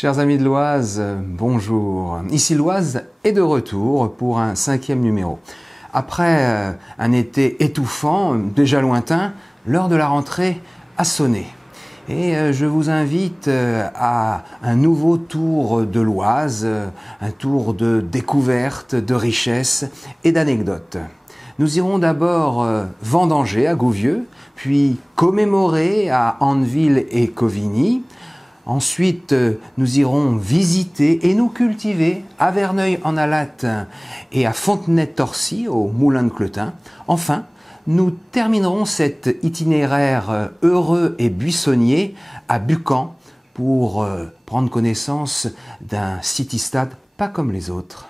Chers amis de l'Oise, bonjour. Ici l'Oise est de retour pour un 5e numéro. Après un été étouffant, déjà lointain, l'heure de la rentrée a sonné. Et je vous invite à un nouveau tour de l'Oise, un tour de découverte, de richesse et d'anecdotes. Nous irons d'abord vendanger à Gouvieux, puis commémorer à Anneville et Cauvigny. Ensuite, nous irons visiter et nous cultiver à Verneuil-en-Alatte et à Fontenay-Torcy, au Moulin de Clotin. Enfin, nous terminerons cet itinéraire heureux et buissonnier à Buchan pour prendre connaissance d'un city-stade pas comme les autres.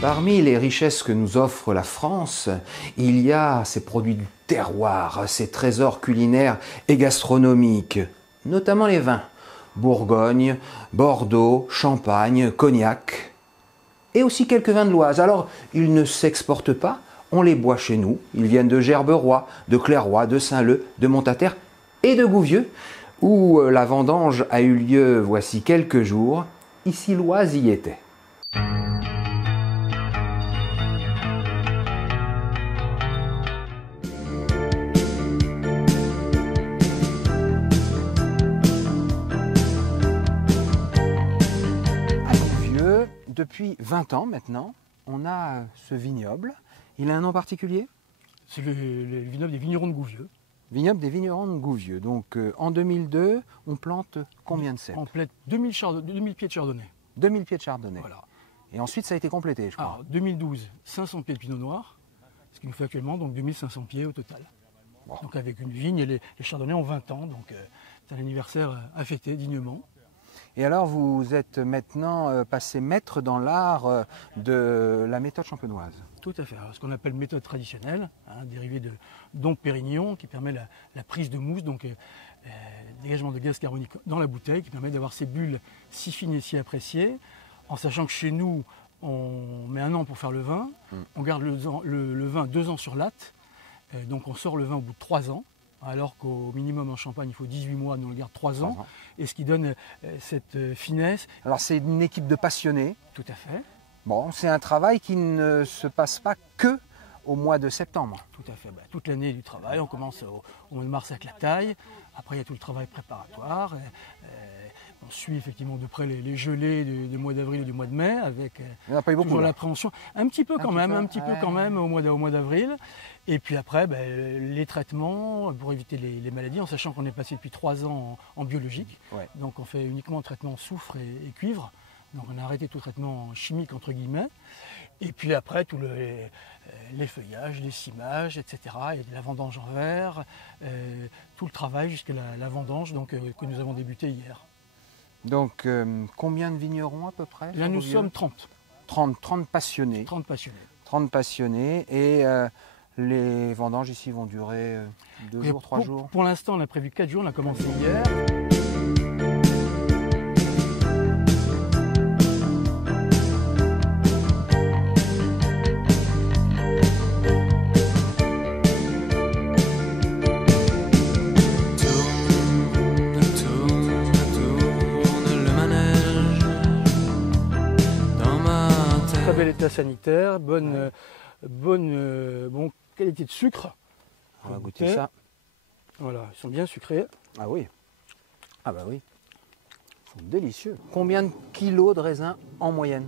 Parmi les richesses que nous offre la France, il y a ces produits du terroir, ces trésors culinaires et gastronomiques, notamment les vins, Bourgogne, Bordeaux, Champagne, Cognac, et aussi quelques vins de l'Oise. Alors, ils ne s'exportent pas, on les boit chez nous. Ils viennent de Gerberoy, de Clairoy, de Saint-Leu, de Montataire et de Gouvieux, où la vendange a eu lieu voici quelques jours. Ici, l'Oise y était. Depuis 20 ans maintenant, on a ce vignoble. Il a un nom particulier? C'est le vignoble des vignerons de Gouvieux. Vignoble des vignerons de Gouvieux. Donc en 2002, on plante combien de cèpes? On plante 2000 pieds de chardonnay. 2000 pieds de chardonnay. Voilà. Et ensuite, ça a été complété, je crois. Alors, 2012, 500 pieds de pinot noir, ce qui nous fait actuellement donc 2500 pieds au total. Bon. Donc avec une vigne, et les chardonnays ont 20 ans, donc c'est un anniversaire à fêter dignement. Et alors, vous êtes maintenant passé maître dans l'art de la méthode champenoise. Tout à fait. Alors, ce qu'on appelle méthode traditionnelle, dérivée de Dom Pérignon, qui permet la prise de mousse, donc dégagement de gaz carbonique dans la bouteille, qui permet d'avoir ces bulles si fines et si appréciées, en sachant que chez nous, on met 1 an pour faire le vin, on garde le vin 2 ans sur latte, donc on sort le vin au bout de 3 ans. Alors qu'au minimum en Champagne, il faut 18 mois, nous on le garde 3 ans, et ce qui donne cette finesse. Alors c'est une équipe de passionnés. Tout à fait. Bon, c'est un travail qui ne se passe pas que au mois de septembre. Tout à fait. Toute l'année du travail, on commence au mois de mars avec la taille, après il y a tout le travail préparatoire. On suit effectivement de près les gelées du mois d'avril et du mois de mai avec toujours l'appréhension. Un petit peu quand même au mois d'avril. Et puis après, les traitements pour éviter les maladies, en sachant qu'on est passé depuis 3 ans en biologique. Ouais. Donc on fait uniquement traitement soufre et cuivre. Donc on a arrêté tout traitement chimique entre guillemets. Et puis après, tous les feuillages, les cimages, etc. Et la vendange en verre, tout le travail jusqu'à la vendange donc, que nous avons débuté hier. Donc, combien de vignerons à peu près? Là, nous sommes 30. 30 passionnés. 30 passionnés. 30 passionnés. Et les vendanges ici vont durer 2 jours, 3 jours? Pour l'instant, on a prévu 4 jours. On a commencé hier. Bel état sanitaire, bonne qualité de sucre. On va goûter ça. Voilà, ils sont bien sucrés. Ah oui. Ah bah oui. Ils sont délicieux. Combien de kilos de raisin en moyenne?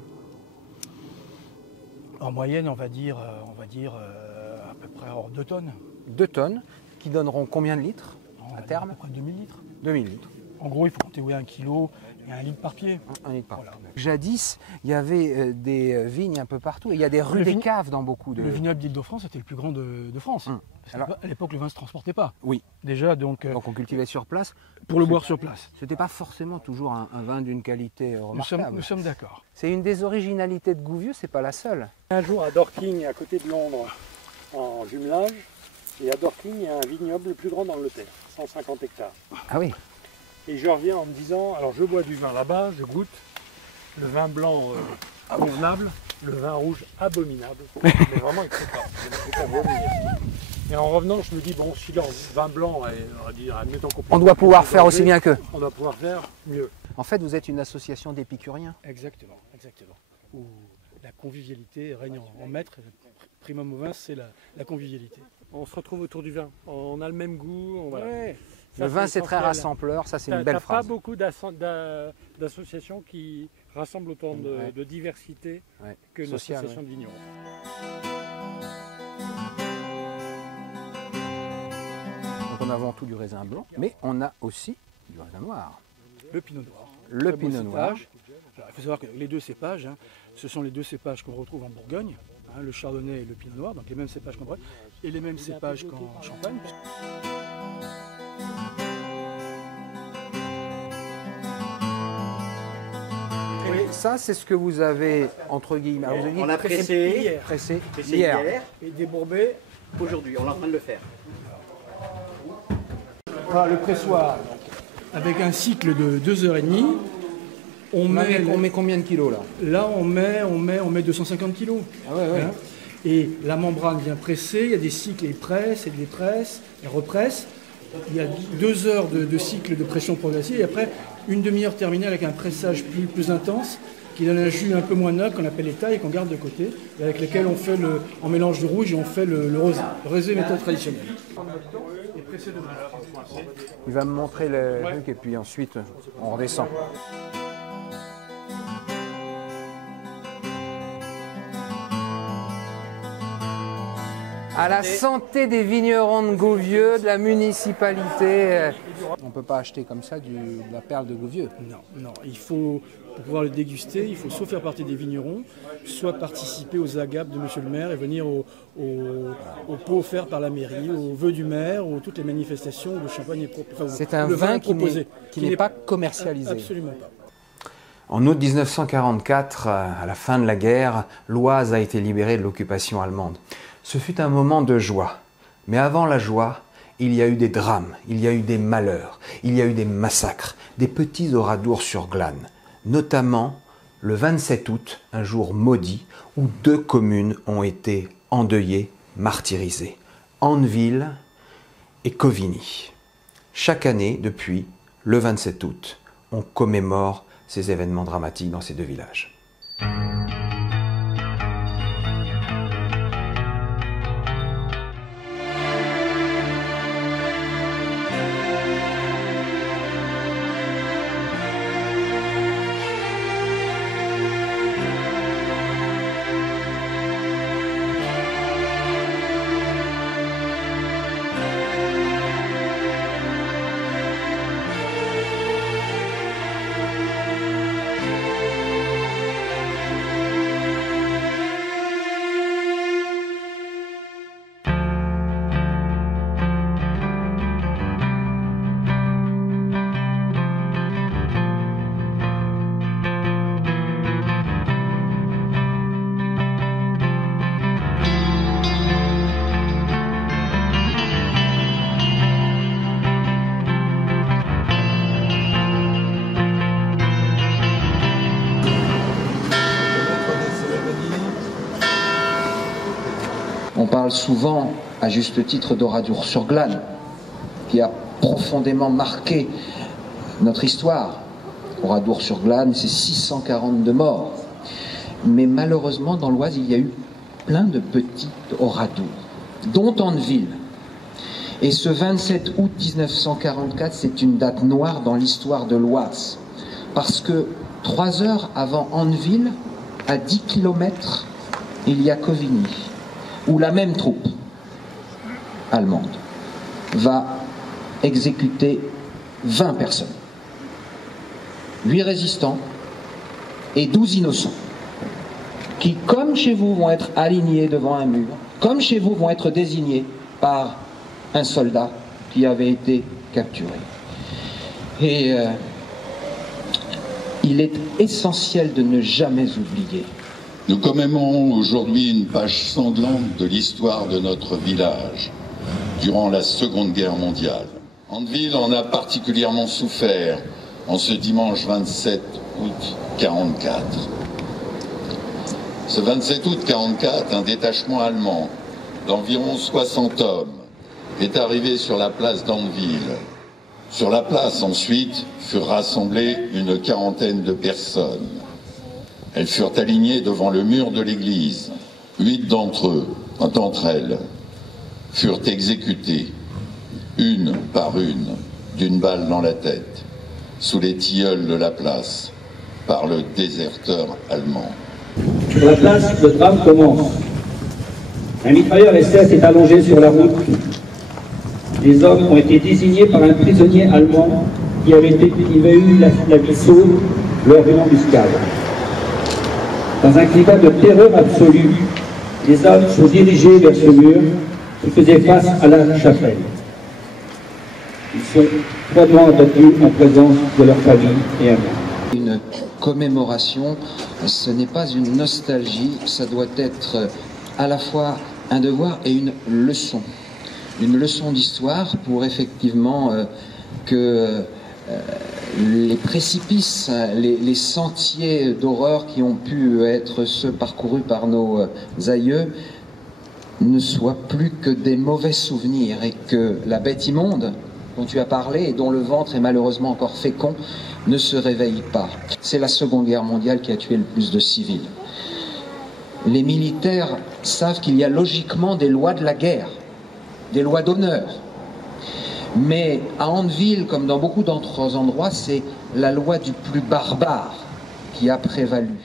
En moyenne, on va dire à peu près 2 tonnes. 2 tonnes, qui donneront combien de litres à terme? À peu près 2000 litres. 2000 litres. En gros, il faut compter 1 kilo et 1 litre par pied. 1 litre par pied. Jadis, il y avait des vignes un peu partout. Il y a des rues des caves dans beaucoup de... Le vignoble d'Île-de-France était le plus grand de France. Alors, à l'époque, le vin ne se transportait pas. Oui. Déjà, donc on cultivait sur place. Pour le boire sur place. Ce n'était pas forcément toujours un vin d'une qualité remarquable. Nous sommes d'accord. C'est une des originalités de Gouvieux, c'est pas la seule. Un jour à Dorking, à côté de Londres, en jumelage, et à Dorking, il y a un vignoble le plus grand d'Angleterre, 150 hectares. Ah oui. Et je reviens en me disant, alors je bois du vin là-bas, je goûte, le vin blanc convenable, le vin rouge abominable. Mais vraiment, il ne fait pas. Il faut vomir. Et en revenant, je me dis, bon, si le vin blanc, on va dire, admettons qu'on On doit pouvoir faire aussi bien qu'eux. On doit pouvoir faire mieux. En fait, vous êtes une association d'épicuriens. Exactement, exactement. Où la convivialité règne en maître. Primum au vin, c'est la convivialité. On se retrouve autour du vin. On a le même goût. Ouais. Le vin, c'est très rassembleur. Ça, c'est une belle phrase. Il n'y a pas beaucoup d'associations qui rassemblent autant de diversité que l'association de vignerons. Donc, on a avant tout du raisin blanc, mais on a aussi du raisin noir. Le pinot noir. Le pinot noir. Alors, il faut savoir que les deux cépages, ce sont les deux cépages qu'on retrouve en Bourgogne, le chardonnay et le pinot noir, donc les mêmes cépages qu'en Bourgogne, et les mêmes cépages qu'en Champagne. Et ça, c'est ce que vous avez, entre guillemets, alors, vous avez dit, on l'a pressé hier. Et débourbé aujourd'hui, on est en train de le faire. Voilà le pressoir, avec un cycle de 2h30. On met combien de kilos là? Là, on met 250 kilos. Ah ouais. Hein, et la membrane vient presser, il y a des cycles, elle presse, elle dépresse, elle represse. Il y a 2 heures de cycle de pression progressive et après une demi-heure terminée avec un pressage plus intense qui donne un jus un peu moins noble qu'on appelle l'état et qu'on garde de côté, et avec lequel on mélange du rouge et on fait le rosé. Le rosé méthode traditionnelle. Il va me montrer le truc et puis ensuite on redescend. À la santé des vignerons de Gouvieux, de la municipalité. On ne peut pas acheter comme ça de la perle de Gouvieux. Non. Il faut, pour pouvoir le déguster, il faut soit faire partie des vignerons, soit participer aux agapes de Monsieur le maire et venir aux pots offerts par la mairie, aux vœux du maire, ou toutes les manifestations où le champagne est proposé. C'est un vin qui n'est pas commercialisé. Absolument pas. En août 1944, à la fin de la guerre, l'Oise a été libérée de l'occupation allemande. Ce fut un moment de joie. Mais avant la joie, il y a eu des drames, il y a eu des malheurs, il y a eu des massacres, des petits oradours sur glane. Notamment le 27 août, un jour maudit, où 2 communes ont été endeuillées, martyrisées. Anneville et Cauvigny. Chaque année, depuis le 27 août, on commémore ces événements dramatiques dans ces 2 villages. On parle souvent, à juste titre, d'Oradour-sur-Glane, qui a profondément marqué notre histoire. Oradour-sur-Glane, c'est 642 morts. Mais malheureusement, dans l'Oise, il y a eu plein de petites oradours, dont Anneville. Et ce 27 août 1944, c'est une date noire dans l'histoire de l'Oise. Parce que 3 heures avant Anneville, à 10 km, il y a Cauvigny, où la même troupe allemande va exécuter 20 personnes. 8 résistants et 12 innocents, qui, comme chez vous, vont être alignés devant un mur, comme chez vous, vont être désignés par un soldat qui avait été capturé. Et il est essentiel de ne jamais oublier. Nous commémorons aujourd'hui une page sanglante de l'histoire de notre village durant la Seconde Guerre mondiale. Anneville en a particulièrement souffert en ce dimanche 27 août 1944. Ce 27 août 1944, un détachement allemand d'environ 60 hommes est arrivé sur la place d'Andeville. Sur la place, ensuite, furent rassemblées une quarantaine de personnes. Elles furent alignées devant le mur de l'église. 8 d'entre elles, furent exécutées, une par une, d'une balle dans la tête, sous les tilleuls de la place, par le déserteur allemand. Sur la place, le drame commence. Un mitrailleur SS est allongé sur la route. Les hommes ont été désignés par un prisonnier allemand qui avait eu la vie sauve lors d'une embuscade. Dans un climat de terreur absolue, les hommes sont dirigés vers ce mur qui faisait face à la chapelle. Ils sont froidement abattus en présence de leur famille et amis. Une commémoration, ce n'est pas une nostalgie, ça doit être à la fois un devoir et une leçon. Une leçon d'histoire pour effectivement que les précipices, les sentiers d'horreur qui ont pu être ceux parcourus par nos aïeux ne soient plus que des mauvais souvenirs et que la bête immonde dont tu as parlé et dont le ventre est malheureusement encore fécond ne se réveille pas. C'est la Seconde Guerre mondiale qui a tué le plus de civils. Les militaires savent qu'il y a logiquement des lois de la guerre, des lois d'honneur. Mais à Andeville, comme dans beaucoup d'autres endroits, c'est la loi du plus barbare qui a prévalu.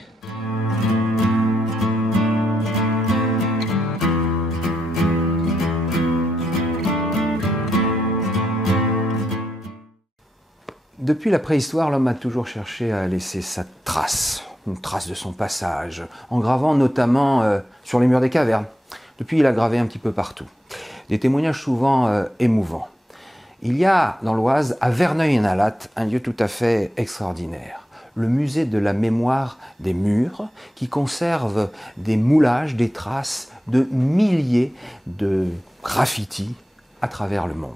Depuis la préhistoire, l'homme a toujours cherché à laisser sa trace, une trace de son passage, en gravant notamment sur les murs des cavernes. Depuis, il a gravé un petit peu partout. Des témoignages souvent émouvants. Il y a dans l'Oise, à Verneuil-en-Alate, un lieu tout à fait extraordinaire. Le musée de la mémoire des murs, qui conserve des moulages, des traces de milliers de graffitis à travers le monde.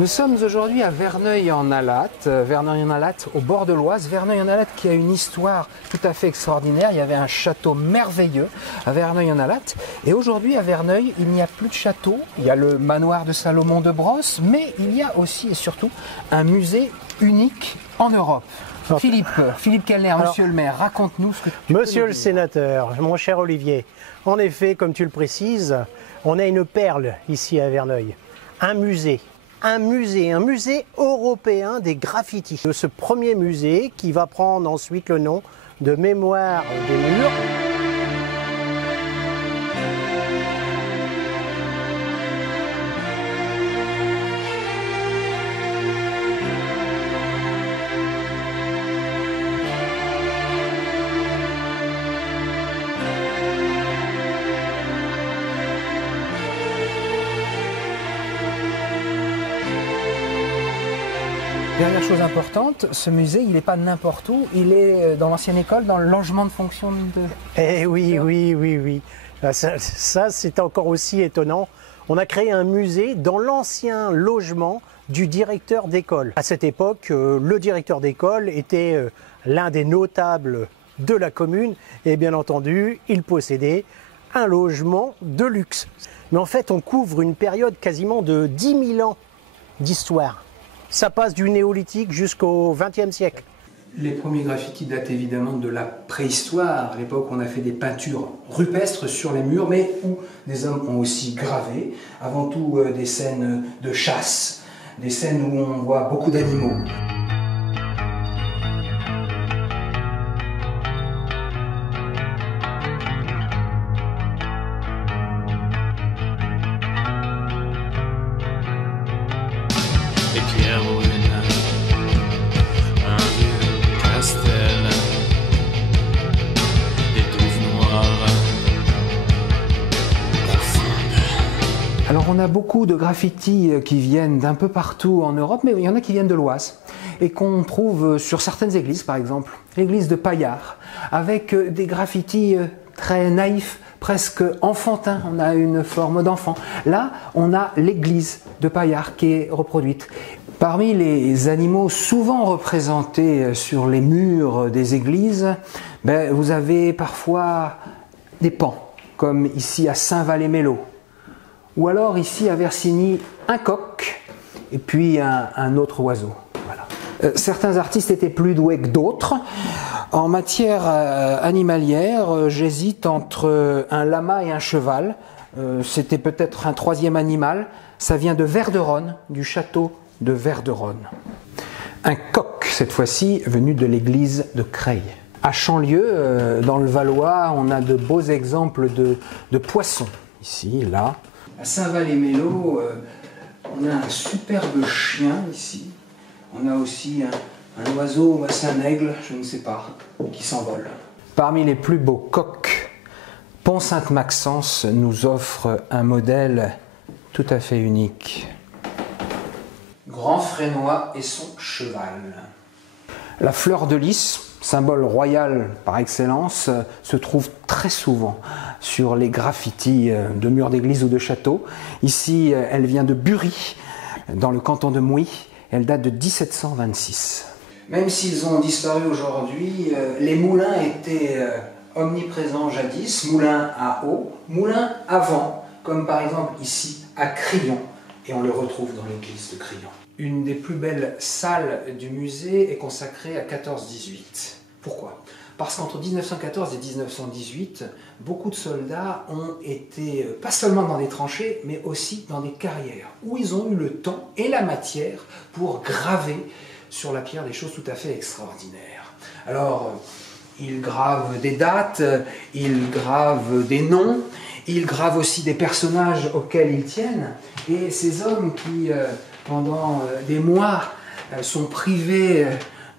Nous sommes aujourd'hui à Verneuil-en-Alate, au bord de l'Oise. Verneuil-en-Alate qui a une histoire tout à fait extraordinaire. Il y avait un château merveilleux à Verneuil-en-Alate. Et aujourd'hui à Verneuil, il n'y a plus de château. Il y a le manoir de Salomon de Brosse, mais il y a aussi et surtout un musée unique en Europe. Philippe Kellner, monsieur le maire, raconte-nous ce que tu Monsieur le sénateur, mon cher Olivier, en effet, comme tu le précises, on a une perle ici à Verneuil. Un musée européen des graffitis. Ce premier musée qui va prendre ensuite le nom de Mémoire des murs. Dernière chose importante, ce musée, il n'est pas n'importe où, il est dans l'ancienne école, dans le logement de fonction de... Eh oui. Ça c'est encore aussi étonnant. On a créé un musée dans l'ancien logement du directeur d'école. À cette époque, le directeur d'école était l'un des notables de la commune et bien entendu, il possédait un logement de luxe. Mais en fait, on couvre une période quasiment de 10 000 ans d'histoire. Ça passe du néolithique jusqu'au XXe siècle. Les premiers graffitis datent évidemment de la préhistoire, à l'époque où on a fait des peintures rupestres sur les murs, mais où des hommes ont aussi gravé, avant tout des scènes de chasse, des scènes où on voit beaucoup d'animaux. Alors on a beaucoup de graffitis qui viennent d'un peu partout en Europe, mais il y en a qui viennent de l'Oise et qu'on trouve sur certaines églises, par exemple l'église de Paillard, avec des graffitis très naïf, presque enfantin, on a une forme d'enfant. Là, on a l'église de Paillard qui est reproduite. Parmi les animaux souvent représentés sur les murs des églises, vous avez parfois des pans, comme ici à Saint-Val-et-Mélo, ou alors ici à Versigny, un coq et puis un autre oiseau. Voilà. Certains artistes étaient plus doués que d'autres. En matière animalière, j'hésite entre un lama et un cheval. C'était peut-être un troisième animal. Ça vient de Verderonne, du château de Verderonne. Un coq, cette fois-ci, venu de l'église de Creil. À Chanlieu, dans le Valois, on a de beaux exemples de poissons. Ici, là. À Saint-Val-et-Mélo, on a un superbe chien ici. On a aussi un oiseau ou un aigle, je ne sais pas, qui s'envole. Parmi les plus beaux coqs, Pont-Sainte-Maxence nous offre un modèle tout à fait unique. Grand Frénois et son cheval. La fleur de lys, symbole royal par excellence, se trouve très souvent sur les graffitis de murs d'église ou de châteaux. Ici, elle vient de Bury, dans le canton de Mouy. Elle date de 1726. Même s'ils ont disparu aujourd'hui, les moulins étaient omniprésents jadis. Moulins à eau, moulins à vent, comme par exemple ici à Crillon. Et on le retrouve dans l'église de Crillon. Une des plus belles salles du musée est consacrée à 14-18. Pourquoi ? Parce qu'entre 1914 et 1918, beaucoup de soldats ont été, pas seulement dans des tranchées, mais aussi dans des carrières, où ils ont eu le temps et la matière pour graver sur la pierre des choses tout à fait extraordinaires. Alors, ils gravent des dates, ils gravent des noms, ils gravent aussi des personnages auxquels ils tiennent, et ces hommes qui, pendant des mois, sont privés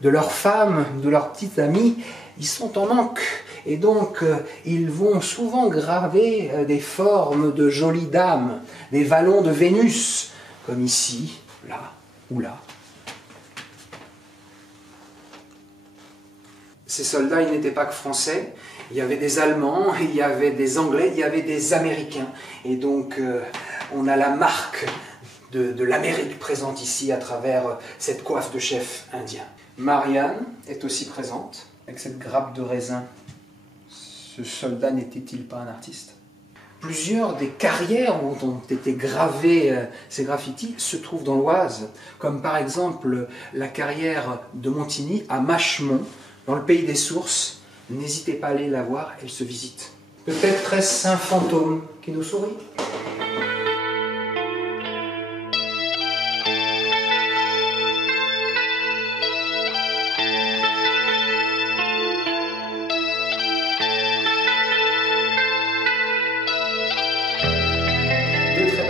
de leurs femmes, de leurs petites amies, ils sont en manque. Et donc, ils vont souvent graver des formes de jolies dames, des vallons de Vénus, comme ici, là ou là. Ces soldats, ils n'étaient pas que français. Il y avait des Allemands, il y avait des Anglais, il y avait des Américains. Et donc, on a la marque de l'Amérique présente ici à travers cette coiffe de chef indien. Marianne est aussi présente, avec cette grappe de raisin. Ce soldat n'était-il pas un artiste ? Plusieurs des carrières où ont été gravés ces graffitis se trouvent dans l'Oise, comme par exemple la carrière de Montigny à Machemont, dans le pays des sources. N'hésitez pas à aller la voir, elle se visite. Peut-être est-ce un fantôme qui nous sourit ?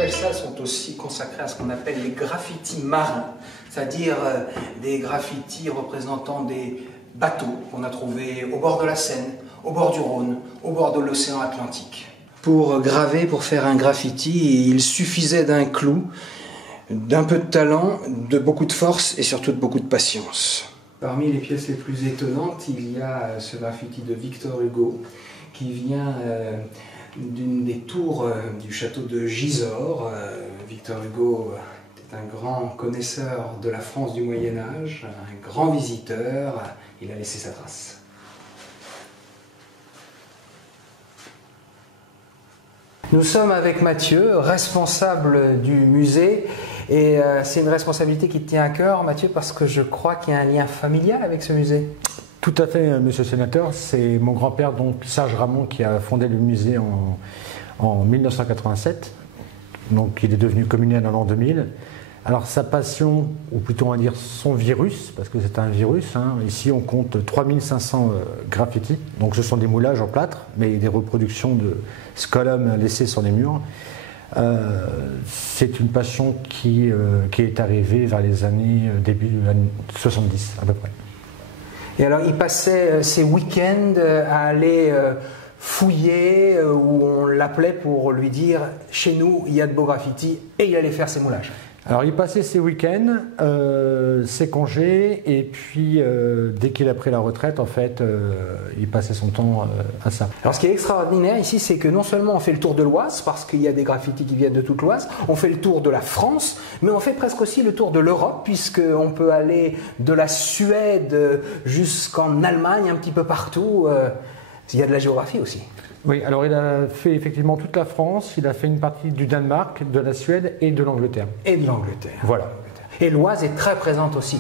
Salles sont aussi consacrées à ce qu'on appelle les graffitis marins, c'est-à-dire des graffitis représentant des bateaux qu'on a trouvés au bord de la Seine, au bord du Rhône, au bord de l'océan Atlantique. Pour graver, pour faire un graffiti, il suffisait d'un clou, d'un peu de talent, de beaucoup de force et surtout de beaucoup de patience. Parmi les pièces les plus étonnantes, il y a ce graffiti de Victor Hugo qui vient d'une des tours du château de Gisors. Victor Hugo était un grand connaisseur de la France du Moyen-Âge, un grand visiteur, il a laissé sa trace. Nous sommes avec Mathieu, responsable du musée, et c'est une responsabilité qui te tient à cœur, Mathieu, parce que je crois qu'il y a un lien familial avec ce musée. Tout à fait, monsieur le sénateur. C'est mon grand-père, donc Serge Ramon, qui a fondé le musée en 1987. Donc il est devenu communal en l'an 2000. Alors sa passion, ou plutôt on va dire son virus, parce que c'est un virus, hein. Ici on compte 3500 graffitis. Donc ce sont des moulages en plâtre, mais des reproductions de scolum laissés sur les murs. C'est une passion qui est arrivée vers les années début des années 70 à peu près. Et alors, il passait ses week-ends à aller fouiller, où on l'appelait pour lui dire « Chez nous, il y a de beaux graffitis » et il allait faire ses moulages. Alors il passait ses week-ends, ses congés, et puis dès qu'il a pris la retraite, en fait, il passait son temps à ça. Alors ce qui est extraordinaire ici, c'est que non seulement on fait le tour de l'Oise, parce qu'il y a des graffitis qui viennent de toute l'Oise, on fait le tour de la France, mais on fait presque aussi le tour de l'Europe, puisqu'on peut aller de la Suède jusqu'en Allemagne, un petit peu partout. Il y a de la géographie aussi. Oui, alors il a fait effectivement toute la France, il a fait une partie du Danemark, de la Suède et de l'Angleterre. Et de l'Angleterre. Voilà. Et l'Oise est très présente aussi.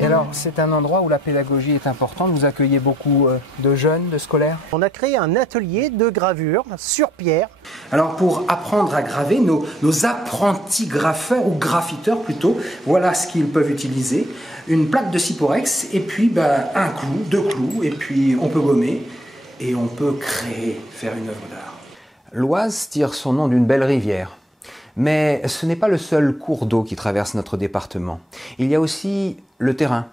Et alors, c'est un endroit où la pédagogie est importante. Vous accueillez beaucoup de jeunes, de scolaires. On a créé un atelier de gravure sur pierre. Alors, pour apprendre à graver, nos apprentis graffeurs, ou graffiteurs plutôt, voilà ce qu'ils peuvent utiliser. Une plaque de Syporex, et puis un clou, 2 clous, et puis on peut gommer, et on peut créer, faire une œuvre d'art. L'Oise tire son nom d'une belle rivière. Mais ce n'est pas le seul cours d'eau qui traverse notre département. Il y a aussi le Thérin,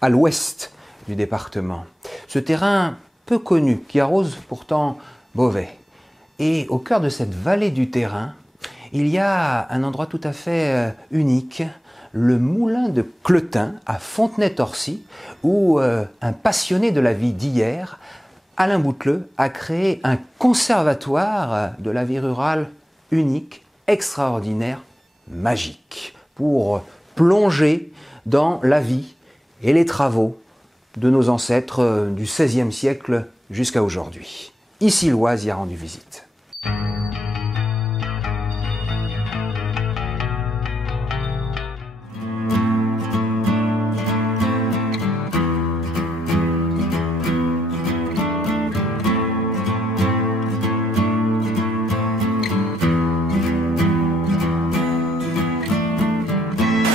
à l'ouest du département. Ce terrain peu connu, qui arrose pourtant Beauvais. Et au cœur de cette vallée du Thérin, il y a un endroit tout à fait unique, le moulin de Clotin à Fontenay-Torcy, où un passionné de la vie d'hier, Alain Bouteleux, a créé un conservatoire de la vie rurale unique, extraordinaire, magique, pour plonger dans la vie et les travaux de nos ancêtres du XVIe siècle jusqu'à aujourd'hui. Ici, l'Oise y a rendu visite.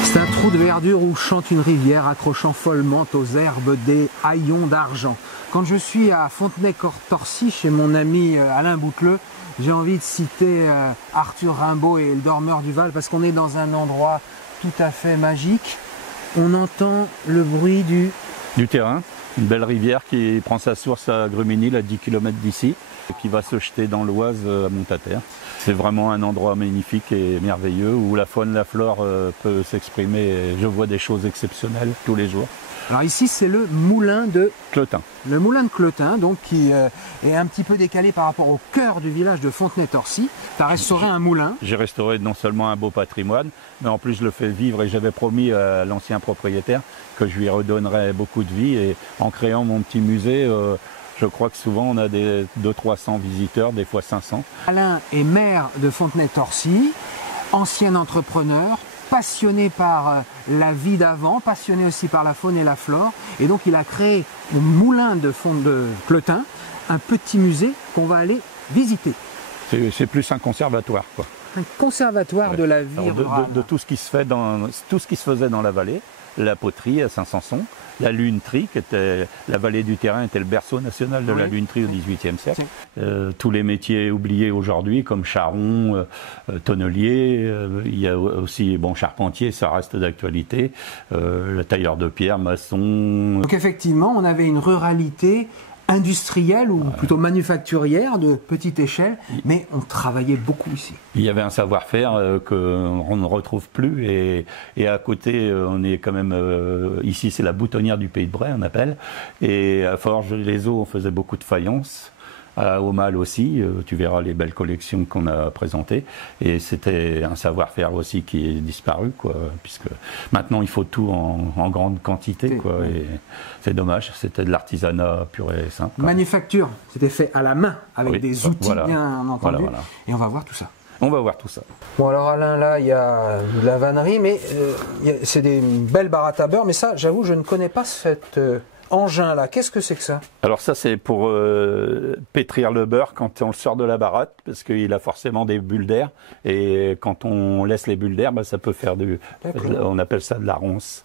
C'est un trou de verdure où chante une rivière accrochant follement aux herbes des haillons d'argent. Quand je suis à Fontenay-Torcy chez mon ami Alain Bouteleux, j'ai envie de citer Arthur Rimbaud et le Dormeur du Val parce qu'on est dans un endroit tout à fait magique. On entend le bruit du Thérin, une belle rivière qui prend sa source à Grumesnil, à 10 km d'ici, qui va se jeter dans l'Oise à Montataire. C'est vraiment un endroit magnifique et merveilleux où la faune, la flore peut s'exprimer. Et je vois des choses exceptionnelles tous les jours. Alors ici, c'est le moulin de Clotin. Le moulin de Clotin, donc, qui est un petit peu décalé par rapport au cœur du village de Fontenay-Torcy. Tu as restauré un moulin. J'ai restauré non seulement un beau patrimoine, mais en plus je le fais vivre et j'avais promis à l'ancien propriétaire que je lui redonnerais beaucoup de vie. Et en créant mon petit musée, je crois que souvent on a des 200-300 visiteurs, des fois 500. Alain est maire de Fontenay-Torcy, ancien entrepreneur, passionné par la vie d'avant, passionné aussi par la faune et la flore. Et donc il a créé au moulin de Clotin un petit musée qu'on va aller visiter. C'est plus un conservatoire, quoi. Un conservatoire de la vie rurale. De tout ce qui se fait tout ce qui se faisait dans la vallée. La poterie à Saint-Sanson, la luneterie, qui était la vallée du Thérin était le berceau national de la luneterie au XVIIIe siècle. Tous les métiers oubliés aujourd'hui, comme charron, tonnelier, il y a aussi charpentier, ça reste d'actualité, le tailleur de pierre, maçon. Donc effectivement, on avait une ruralité industrielle ou plutôt manufacturière de petite échelle, mais on travaillait beaucoup ici. Il y avait un savoir-faire qu'on ne retrouve plus et à côté on est quand même ici c'est la boutonnière du Pays de Bray on appelle, et à Forges-les-Eaux on faisait beaucoup de faïence. À Aumale aussi, tu verras les belles collections qu'on a présentées. Et c'était un savoir-faire aussi qui est disparu, quoi, puisque maintenant il faut tout en grande quantité, quoi. Et c'est dommage, c'était de l'artisanat pur et simple. Manufacture, c'était fait à la main, avec des outils bien entendus. Voilà. Et on va voir tout ça. On va voir tout ça. Bon alors Alain, là il y a de la vannerie, mais c'est des belles barattes à beurre, mais ça j'avoue je ne connais pas cet engin là. Qu'est-ce que c'est que ça? Alors ça c'est pour pétrir le beurre quand on le sort de la baratte, parce qu'il a forcément des bulles d'air, et quand on laisse les bulles d'air, ça peut faire on appelle ça de la ronce.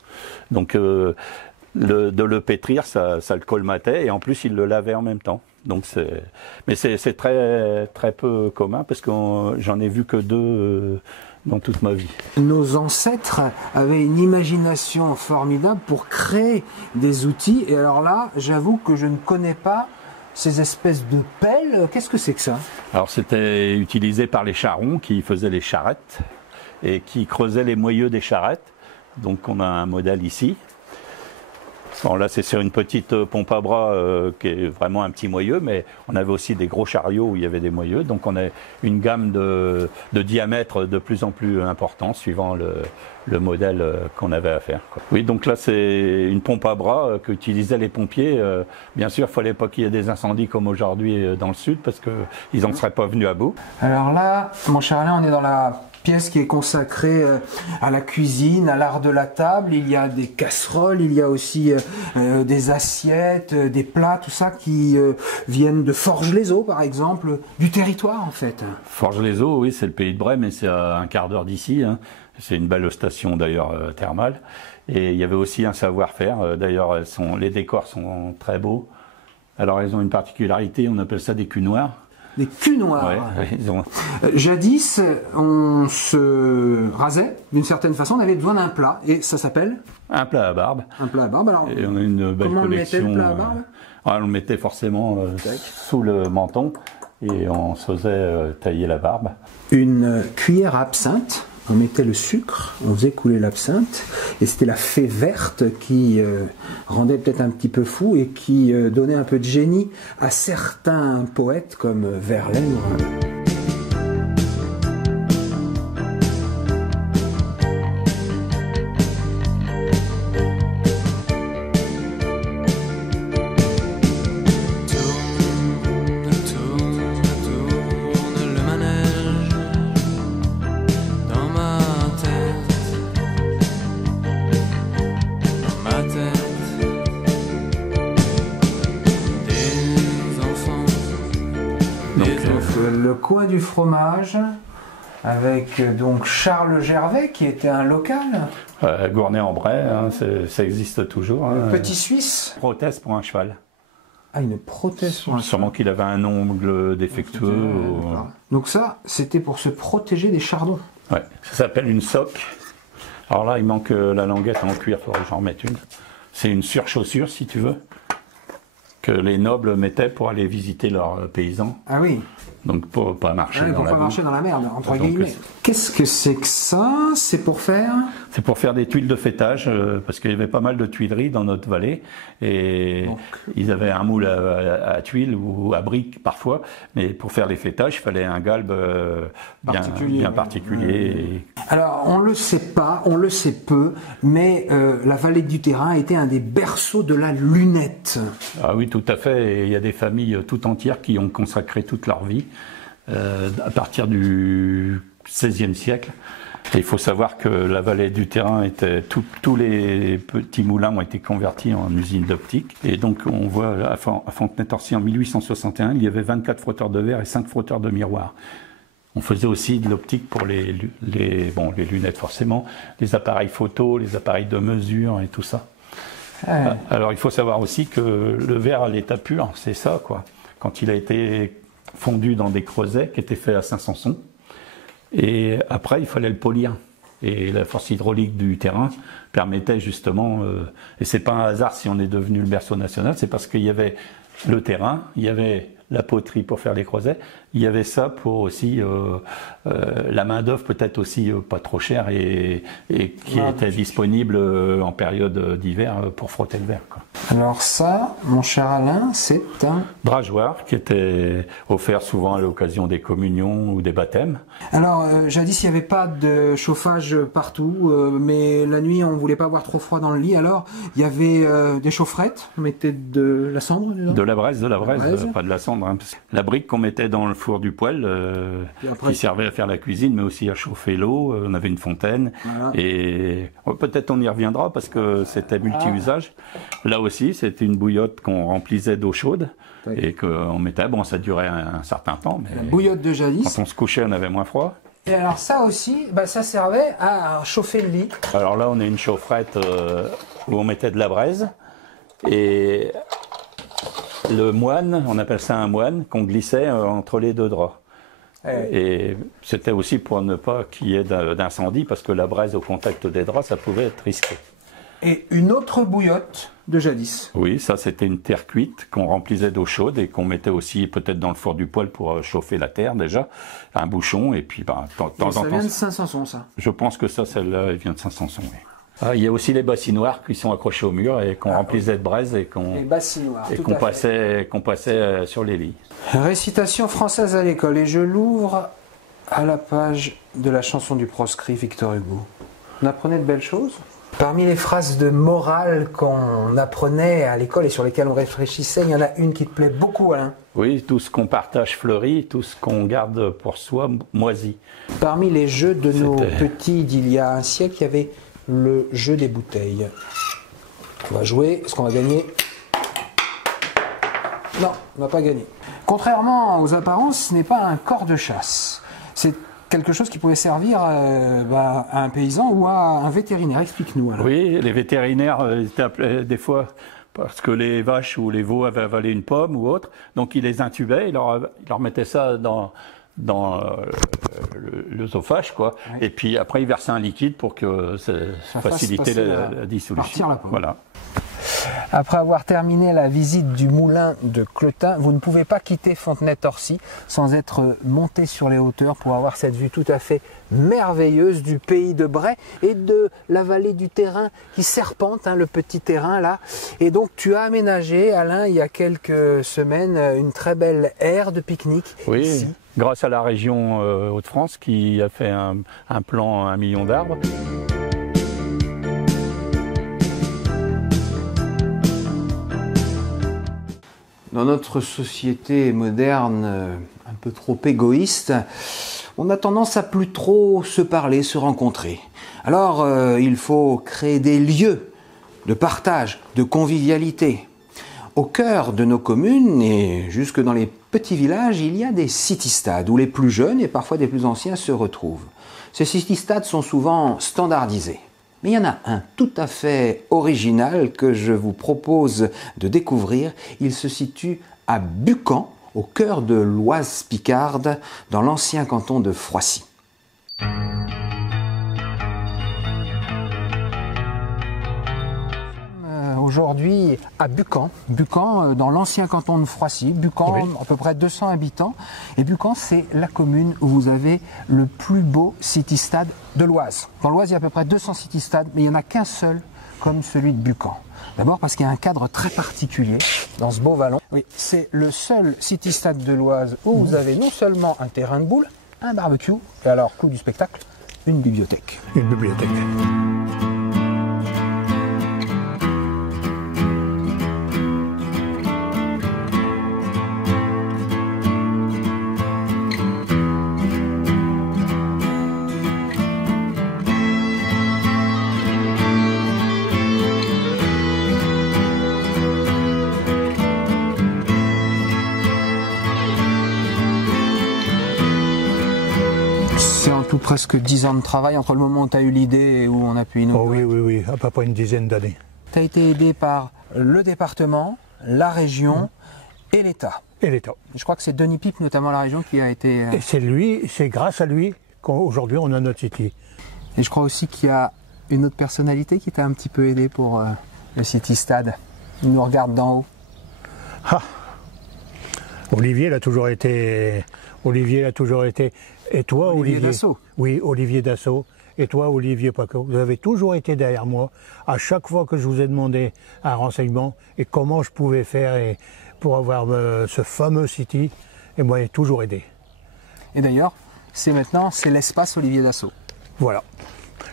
Donc de le pétrir, ça le colmatait, et en plus il le lavait en même temps. Donc mais c'est très très peu commun, parce que j'en ai vu que 2 dans toute ma vie. Nos ancêtres avaient une imagination formidable pour créer des outils, et alors là, j'avoue que je ne connais pas ces espèces de pelles, qu'est-ce que c'est que ça? Alors c'était utilisé par les charrons qui faisaient les charrettes et qui creusaient les moyeux des charrettes. Donc on a un modèle ici. Bon, là c'est sur une petite pompe à bras qui est vraiment un petit moyeu, mais on avait aussi des gros chariots où il y avait des moyeux. Donc on a une gamme de diamètre de plus en plus important suivant le modèle qu'on avait à faire, quoi. Oui, donc là c'est une pompe à bras qu'utilisaient les pompiers. Bien sûr, il ne fallait pas qu'il y ait des incendies comme aujourd'hui dans le sud parce qu'ils n'en seraient pas venus à bout. Alors là, mon cher Alain, on est dans la pièce qui est consacrée à la cuisine, à l'art de la table. Il y a des casseroles, il y a aussi des assiettes, des plats, tout ça qui viennent de Forges-les-Eaux, par exemple, du territoire en fait. Forges-les-Eaux, oui, c'est le pays de Brême et c'est à un quart d'heure d'ici, hein. C'est une belle station d'ailleurs thermale. Et il y avait aussi un savoir-faire. D'ailleurs, les décors sont très beaux. Alors, elles ont une particularité, on appelle ça des culs noirs. Des culs noirs. Ouais, ils ont... Jadis, on se rasait d'une certaine façon, on avait besoin d'un plat, et ça s'appelle? Un plat à barbe. Un plat à barbe, alors et on a une belle comment collection. on mettait le plat à barbe? On le mettait forcément sous le menton, et on se faisait tailler la barbe. Une cuillère à absinthe, on mettait le sucre, on faisait couler l'absinthe, et c'était la fée verte qui rendait peut-être un petit peu fou et qui donnait un peu de génie à certains poètes comme Verlaine. Le coin du fromage avec donc Charles Gervais qui était un local. Gournay-en-Bray, hein, ça existe toujours. Hein. Petit Suisse. Prothèse pour un cheval. Ah, une prothèse pour un cheval. Sûrement qu'il avait un ongle défectueux. Donc ça, c'était pour se protéger des chardons. Ouais, ça s'appelle une soque. Alors là, il manque la languette en cuir, il faudrait que j'en remette une. C'est une surchaussure, si tu veux, que les nobles mettaient pour aller visiter leurs paysans. Ah oui. Donc pour pas marcher dans pour la pas boue. marcher dans la merde, entre guillemets. Qu'est-ce que c'est que ça? C'est pour faire? C'est pour faire des tuiles de fêtage, parce qu'il y avait pas mal de tuileries dans notre vallée. Et donc, ils avaient un moule à tuiles ou à briques parfois. Mais pour faire les fêtages, il fallait un galbe bien particulier. Alors, on le sait pas, on le sait peu, mais la vallée du Terrain était un des berceaux de la lunette. Ah oui, tout à fait. Et il y a des familles tout entières qui ont consacré toute leur vie à partir du XVIe siècle. Et il faut savoir que la vallée du Terrain était tous les petits moulins ont été convertis en usines d'optique. Et donc on voit à Fontenay-Torcy en 1861, il y avait 24 frotteurs de verre et 5 frotteurs de miroirs. On faisait aussi de l'optique pour les lunettes forcément, les appareils photo, les appareils de mesure et tout ça. Ouais. Alors il faut savoir aussi que le verre à l'état pur, c'est ça quoi. Quand il a été fondu dans des creusets qui étaient faits à Saint-Sanson, et après il fallait le polir. Et la force hydraulique du terrain permettait justement, et c'est pas un hasard si on est devenu le berceau national, c'est parce qu'il y avait le terrain, il y avait la poterie pour faire les creusets, il y avait ça pour aussi la main d'œuvre peut-être aussi pas trop chère et qui était disponible en période d'hiver pour frotter le verre, quoi. Alors ça, mon cher Alain, c'est un drageoir qui était offert souvent à l'occasion des communions ou des baptêmes. Alors jadis il n'y avait pas de chauffage partout, mais la nuit on ne voulait pas avoir trop froid dans le lit, alors il y avait des chaufferettes, on mettait de la cendre dedans. De la braise, pas de la cendre. Hein. La brique qu'on mettait dans le four du poêle, qui servait à faire la cuisine, mais aussi à chauffer l'eau. On avait une fontaine. Voilà. Et peut-être on y reviendra parce que c'était multi-usage. Là aussi, c'était une bouillotte qu'on remplissait d'eau chaude et qu'on mettait. Bon, ça durait un certain temps. Mais la bouillotte de jadis. Quand on se couchait, on avait moins froid. Et alors ça aussi, ça servait à chauffer le lit. Alors là, on a une chaufferette où on mettait de la braise. Et le moine, on appelle ça un moine, qu'on glissait entre les deux draps. Et c'était aussi pour ne pas qu'il y ait d'incendie, parce que la braise au contact des draps, ça pouvait être risqué. Et une autre bouillotte de jadis. Oui, ça c'était une terre cuite qu'on remplissait d'eau chaude et qu'on mettait aussi peut-être dans le four du poêle pour chauffer la terre déjà, un bouchon et puis de temps en temps. Ça vient de Saint-Sanson, ça. Je pense que ça, celle-là, elle vient de Saint-Sanson, oui. Ah, il y a aussi les bassinoires qui sont accrochés au mur et qu'on remplissait de braise et qu'on passait sur les lits. Récitation française à l'école, et je l'ouvre à la page de la chanson du proscrit Victor Hugo. On apprenait de belles choses. Parmi les phrases de morale qu'on apprenait à l'école et sur lesquelles on réfléchissait, il y en a une qui te plaît beaucoup, Alain. Oui, tout ce qu'on partage fleurit, tout ce qu'on garde pour soi moisit. Parmi les jeux de nos petits d'il y a un siècle, il y avait le jeu des bouteilles. On va jouer, est-ce qu'on va gagner? Non, on ne va pas gagner. Contrairement aux apparences, ce n'est pas un corps de chasse. C'est quelque chose qui pouvait servir à un paysan ou à un vétérinaire. Explique-nous alors. Oui, les vétérinaires étaient appelés des fois parce que les vaches ou les veaux avaient avalé une pomme ou autre, donc ils les intubaient, ils leur mettaient ça dans l'œsophage, quoi. Oui. Et puis après ils versaient un liquide pour que ça facilite la dissolution. La pomme. Voilà. Après avoir terminé la visite du moulin de Clotin, vous ne pouvez pas quitter Fontenay-Torcy sans être monté sur les hauteurs pour avoir cette vue tout à fait merveilleuse du pays de Bray et de la vallée du Terrain qui serpente, le petit terrain là. Et donc tu as aménagé, Alain, il y a quelques semaines, une très belle aire de pique-nique. Oui, ici. Grâce à la région Hauts-de-France qui a fait un plan 1 million d'arbres. Dans notre société moderne, un peu trop égoïste, on a tendance à plus trop se parler, se rencontrer. Alors, il faut créer des lieux de partage, de convivialité. Au cœur de nos communes et jusque dans les petits villages, il y a des city-stades où les plus jeunes et parfois des plus anciens se retrouvent. Ces city-stades sont souvent standardisés. Mais il y en a un tout à fait original que je vous propose de découvrir. Il se situe à Buchan, au cœur de l'Oise picarde, dans l'ancien canton de Froissy. Aujourd'hui à Buchan, dans l'ancien canton de Froissy, Buchan, oui. À peu près 200 habitants. Et Buchan, c'est la commune où vous avez le plus beau city-stade de l'Oise. Dans l'Oise, il y a à peu près 200 city-stades, mais il n'y en a qu'un seul comme celui de Buchan. D'abord parce qu'il y a un cadre très particulier dans ce beau vallon. Oui, c'est le seul city-stade de l'Oise où vous avez non seulement un terrain de boules, un barbecue, et alors, coup du spectacle, une bibliothèque. Une bibliothèque. Presque 10 ans de travail entre le moment où tu as eu l'idée et où on a pu inaugurer. Oh oui, à peu près une dizaine d'années. Tu as été aidé par le département, la région et l'État. Et l'État. Je crois que c'est Denis Pipe, notamment la région, qui a été... Et c'est grâce à lui qu'aujourd'hui on a notre city. Et je crois aussi qu'il y a une autre personnalité qui t'a un petit peu aidé pour le City Stade. Il nous regarde d'en haut. Ah. Olivier l'a toujours été... Et toi, Olivier Dassault. Oui, Olivier Dassault. Et toi, Olivier Paco, vous avez toujours été derrière moi. À chaque fois que je vous ai demandé un renseignement et comment je pouvais faire pour avoir ce fameux City, et moi, j'ai toujours aidé. Et d'ailleurs, c'est l'espace Olivier Dassault. Voilà.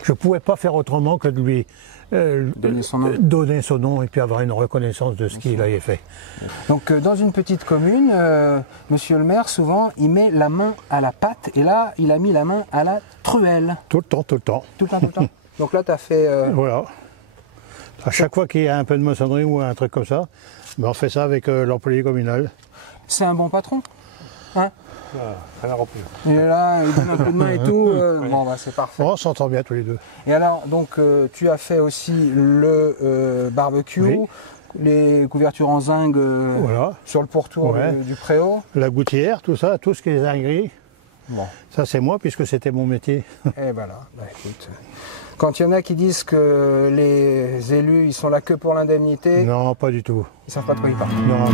Je ne pouvais pas faire autrement que de lui donner son nom et puis avoir une reconnaissance de ce qu'il avait fait. Donc dans une petite commune, monsieur le maire, souvent, il met la main à la pâte et là, il a mis la main à la truelle. Tout le temps. Donc là, tu as fait... Voilà. À chaque fois qu'il y a un peu de maçonnerie ou un truc comme ça, on fait ça avec l'employé communal. C'est un bon patron, hein? Rien à remplir. Il est là, il donne un coup de main et tout. Bon, c'est parfait. On s'entend bien tous les deux. Et alors, donc, tu as fait aussi le barbecue, oui. Les couvertures en zinc voilà. Sur le pourtour du préau. La gouttière, tout ça, tout ce qui est zinguerie. Bon. Ça, c'est moi, puisque c'était mon métier. Et voilà, bah, écoute. Quand il y en a qui disent que les élus, ils sont là que pour l'indemnité... Non, pas du tout. Ils savent pas de quoi ils parlent. Non.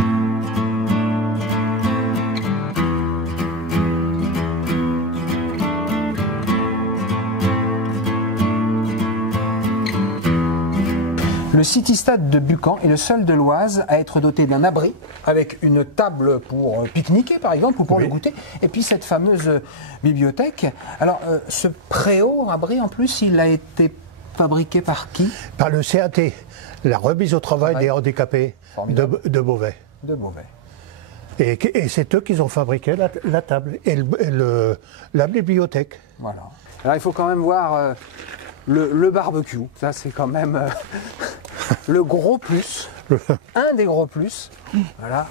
Le City-Stade de Buchan est le seul de l'Oise à être doté d'un abri, avec une table pour pique-niquer par exemple, ou pour le goûter, et puis cette fameuse bibliothèque. Alors, ce préau-abri en plus, il a été fabriqué par qui? Par le CAT, la remise au travail des handicapés de Beauvais. De Beauvais. Et c'est eux qui ont fabriqué la table et la bibliothèque. Voilà. Alors il faut quand même voir le barbecue. Ça c'est quand même le gros plus. Un des gros plus. Voilà.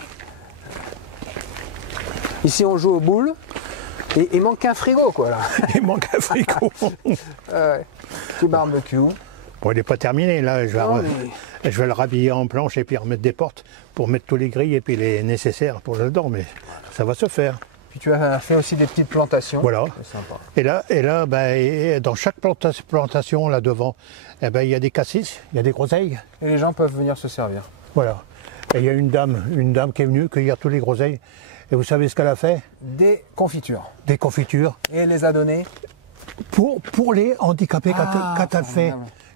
Ici on joue aux boules. Et il manque un frigo quoi là. Il manque un frigo. Petit barbecue. Bon, il n'est pas terminé là. Je vais le rhabiller en planche et puis remettre des portes pour mettre tous les grilles et puis les nécessaires pour là-dedans. Mais ça va se faire. Puis tu as fait aussi des petites plantations. Voilà. C'est sympa. Et là ben, dans chaque plantation là devant, eh ben, il y a des cassis, il y a des groseilles. Et les gens peuvent venir se servir. Voilà. Et il y a une dame qui est venue cueillir tous les groseilles. Et vous savez ce qu'elle a fait? Des confitures. Des confitures. Et elle les a données pour les handicapés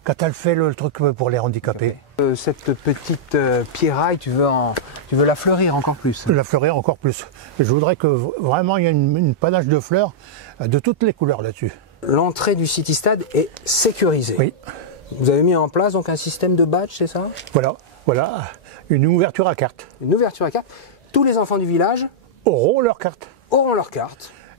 quand elle fait le truc pour les handicapés. Cette petite pierraille, tu veux la fleurir encore plus? La fleurir encore plus. Et je voudrais que vraiment il y ait une panache de fleurs de toutes les couleurs là-dessus. L'entrée du City-Stade est sécurisée. Oui. Vous avez mis en place donc un système de badge, c'est ça? Voilà. Une ouverture à carte. Une ouverture à carte. Tous les enfants du village auront leur carte.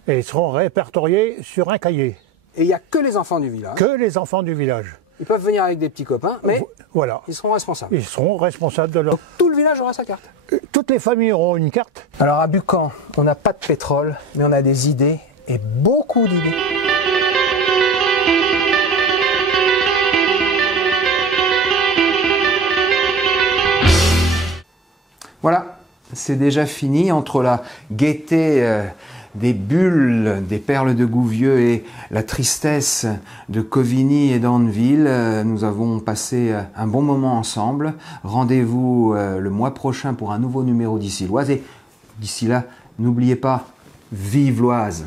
Et ils seront répertoriés sur un cahier. Et il n'y a que les enfants du village. Que les enfants du village. Ils peuvent venir avec des petits copains, mais voilà. Ils seront responsables. Ils seront responsables de leur... Donc tout le village aura sa carte. Toutes les familles auront une carte. Alors à Buchan, on n'a pas de pétrole, mais on a des idées, et beaucoup d'idées. Voilà, c'est déjà fini. Entre la gaieté des bulles, des perles de Gouvieux et la tristesse de Covigny et d'Anneville, nous avons passé un bon moment ensemble. Rendez-vous le mois prochain pour un nouveau numéro d'Ici l'Oise. Et d'ici là, n'oubliez pas, vive l'Oise!